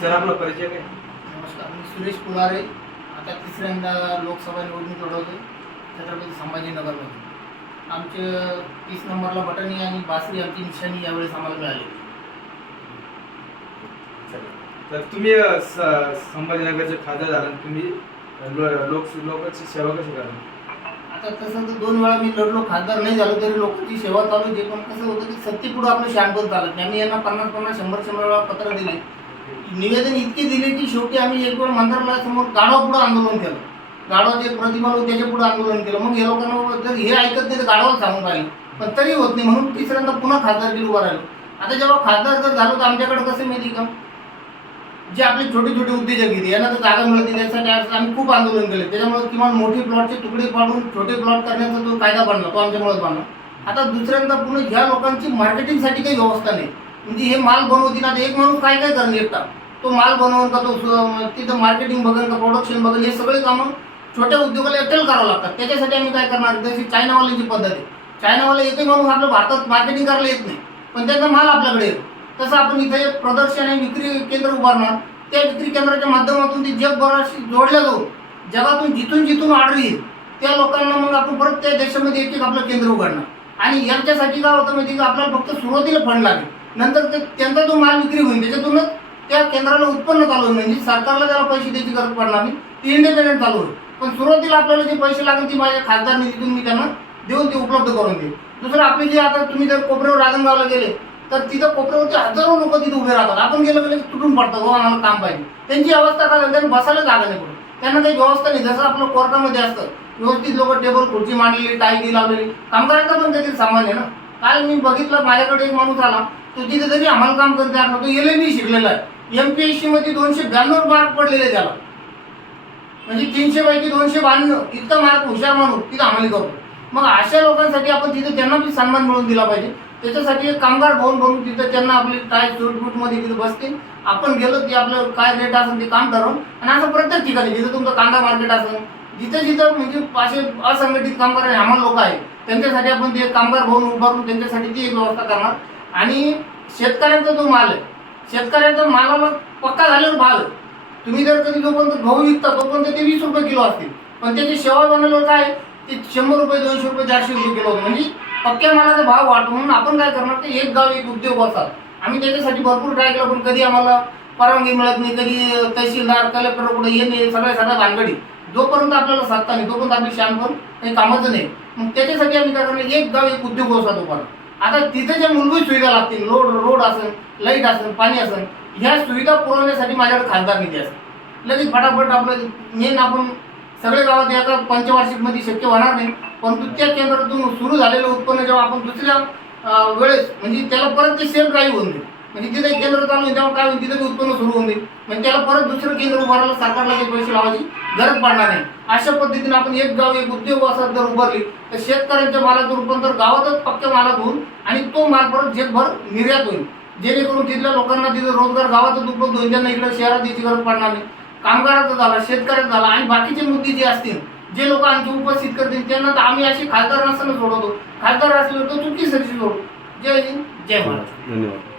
Sir आपला परिचय काय? नमस्कार मी सुरेश पुलारे. आता तिसऱ्यांदा लोकसभा निवडणूक लढवते छत्रपती संभाजीनगरमध्ये आमचे तीस नंबरला बटणी आणि बासरी आमची निशाणी यावेळेस आम्हाला मिळाली. तर तुम्ही अ, स- संभाजीनगरचे खासदार झाला. तुम्ही लो- लोक लोकांची सेवा कशी करणार? आता तसं तर दोन वेळा मी लढलो. खासदार नाही झालो तरी लोकांची सेवा चालू जे पण कसं होतं की सत्तेपुढं आपलं शहाणपण चालत नाही आम्ही यांना पन्नास पन्नास शंभर शंभर वेळा पत्र दिले निवेदन इतके दिले की शेवटी आम्ही एक वेळ मंत्रालयासमोर गाढवा पुढं आंदोलन केलं. गाढवाचे प्रतिमा होते त्याच्या पुढे आंदोलन केलं. मग या लोकांना जर हे ऐकत नाही तर गाढवाला सांगून राहील. पण तरी होत नाही. म्हणून तिसऱ्यांदा पुन्हा खासदारकीला उभा राहिलो. आता जेव्हा खासदार जर झालो तर आमच्याकडे कसं माहिती का? जे आपले छोटे छोटे उद्योजक येते यांना तर जागा मिळत नाही त्यासाठी आम्ही खूप आंदोलन केले. त्याच्यामुळे किमान मोठे प्लॉटचे तुकडे पाडून छोटे प्लॉट करण्याचा जो कायदा बनला तो आमच्यामुळेच बनला. आता दुसऱ्यांदा पुन्हा ह्या लोकांची मार्केटिंगसाठी काही व्यवस्था नाही. म्हणजे हे माल बनवतील आता एक माणूस काय काय करेल एकटा? तो माल बनवून का तो तिथं मार्केटिंग बघेल का प्रोडक्शन बघेल हे सगळे कामं छोट्या उद्योगाला अटेल करावं लागतात. त्याच्यासाठी आम्ही काय करणार? जशी चायनावाल्यांची पद्धत आहे. चायनावाला एकही माणूस आपलं भारतात मार्केटिंग करायला येत नाही. पण त्यांचा माल आपल्याकडे येतो. तसं आपण इथे एक प्रदर्शन आणि विक्री केंद्र उभारणार. त्या विक्री केंद्राच्या माध्यमातून ते जगभराशी जोडल्या जाऊन जगातून जिथून जिथून ऑर्डर येईल. त्या लोकांना मग आपण परत त्या देशामध्ये एक एक आपलं केंद्र उघडणार आणि यांच्यासाठी काय होतं माहिती का आपल्याला फक्त सुरुवातीला फंड लागेल. नंतर ते त्यांचा जो माल विक्री होईल त्याच्यातूनच त्या केंद्राला उत्पन्न चालू होईल. म्हणजे सरकारला त्याला पैसे द्यायची गरज पडणार नाही. ती इंडिपेंडेंट चालू होईल. पण सुरुवातीला आपल्याला जे पैसे लागेल ती माझ्या खासदार निधीतून मी त्यांना देऊन ते उपलब्ध करून देईल. दुसरं आपले जे आता तुम्ही जर कोपऱ्यावर राजनगावला गेले तर तिथं कोपऱ्यावरती हजारो लोक तिथे उभे राहतात. आपण गेलं गेले तुटून पडतात. हो आम्हाला काम पाहिजे. त्यांची अवस्था काय त्यांना बसायला जागा नाही पडत. त्यांना काही व्यवस्था नाही. जसं आपलं कोर्टामध्ये असतं. व्यवस्थित लोक टेबल खुर्ची मांडलेली टायगी लावलेली. कामगारांचा पण त्यातील सामान आहे ना. काल मी बघितलं माझ्याकडे एक माणूस आला. तो तिथे तरी आम्हाला काम करते असला तो एल बी शिकलेला आहे. एम पी एस सी मध्ये दोनशे ब्याण्णव मार्क पडलेले त्याला. म्हणजे तीनशे पैकी दोनशे ब्याण्णव इतका मार्क हुशार म्हणून तिथं आम्हाला करतो मग अशा लोकांसाठी आपण तिथे त्यांना बी सन्मान मिळवून दिला पाहिजे. त्याच्यासाठी एक कामगार भवन बनवून तिथं त्यांना आपली टायमध्ये तिथे बसतील. आपण गेलो की आपलं काय रेट असेल ते काम ठरवून. आणि असं प्रत्येक ठिकाणी जिथं तुमचं कांदा मार्केट असेल जिथं जिथं म्हणजे पाचशे असंघटित कामगार आणि आम्हाला लोक आहेत त्यांच्यासाठी आपण ते कामगार भवन उभारून त्यांच्यासाठी ती एक व्यवस्था करणार. आणि शेतकऱ्यांचा जो माल आहे शेतकऱ्याचा मालाला पक्का झालेला भाग आहे. तुम्ही जर कधी जोपर्यंत गहू विकता तोपर्यंत ते वीस रुपये किलो असतील. पण त्याची सेवा बनवल्यावर काय ते शंभर रुपये दोनशे रुपये चारशे रुपये किलो होतं. म्हणजे पक्क्या मालाचा भाव वाटतो म्हणून आपण काय करणार? ते एक गाव एक उद्योग बसाल आम्ही त्याच्यासाठी भरपूर ट्राय केला पण कधी आम्हाला परवानगी मिळत नाही. कधी तहसीलदार कलेक्टर कुठे येणे सगळ्या सगळ्या भानगडी. जोपर्यंत आपल्याला सत्ता नाही तोपर्यंत आपली शान पण काही कामाचं नाही. मग त्याच्यासाठी आम्ही काय करणार? एक गाव एक उद्योग बसवतो पण आता तिथे ज्या मूलभूत सुविधा लागतील रोड रोड असेल लाइट असेल पाणी असेल ह्या सुविधा पुरवण्यासाठी माझ्याकडे खासदार निधी असेल. लगेच फटाफट आपलं मेन आपण सगळे गावात याचा पंचवार्षिकमध्ये शक्य होणार नाही परंतु त्या केंद्रातून सुरू झालेलं उत्पन्न जेव्हा आपण दुसऱ्या वेळेस म्हणजे त्याला परत ते सेल्फ ड्राईव्ह होऊन जाईल. म्हणजे तिथे एक केंद्र चालू त्यामुळे काय होईल? तिथे उत्पन्न सुरू होऊन जाईल. म्हणजे त्याला परत दुसरं केंद्र उभारायला सरकारला काही पैसे लावायची गरज पडणार नाही. अशा पद्धतीने आपण एक गाव एक उद्योग वसाहत जर उभारली तर शेतकऱ्यांच्या मालाचं रूपांतर गावातच पक्क्या मालात होऊन आणि तो माल परत जगभर निर्यात होईल. जेणेकरून तिथल्या लोकांना तिथे रोजगार गावातच उपलब्ध होईल. त्यांना इकडे शहरात यायची गरज पडणार नाही. कामगाराचा झाला शेतकऱ्याचा झाला आणि बाकीचे मुद्दे जे असतील जे लोक आणखी उपस्थित करतील त्यांना तर आम्ही असे खासदार नसताना सोडवतो. खासदार असल्यावर तो सरशी सोडू जय हिंद. जय महाराष्ट्र धन्यवाद.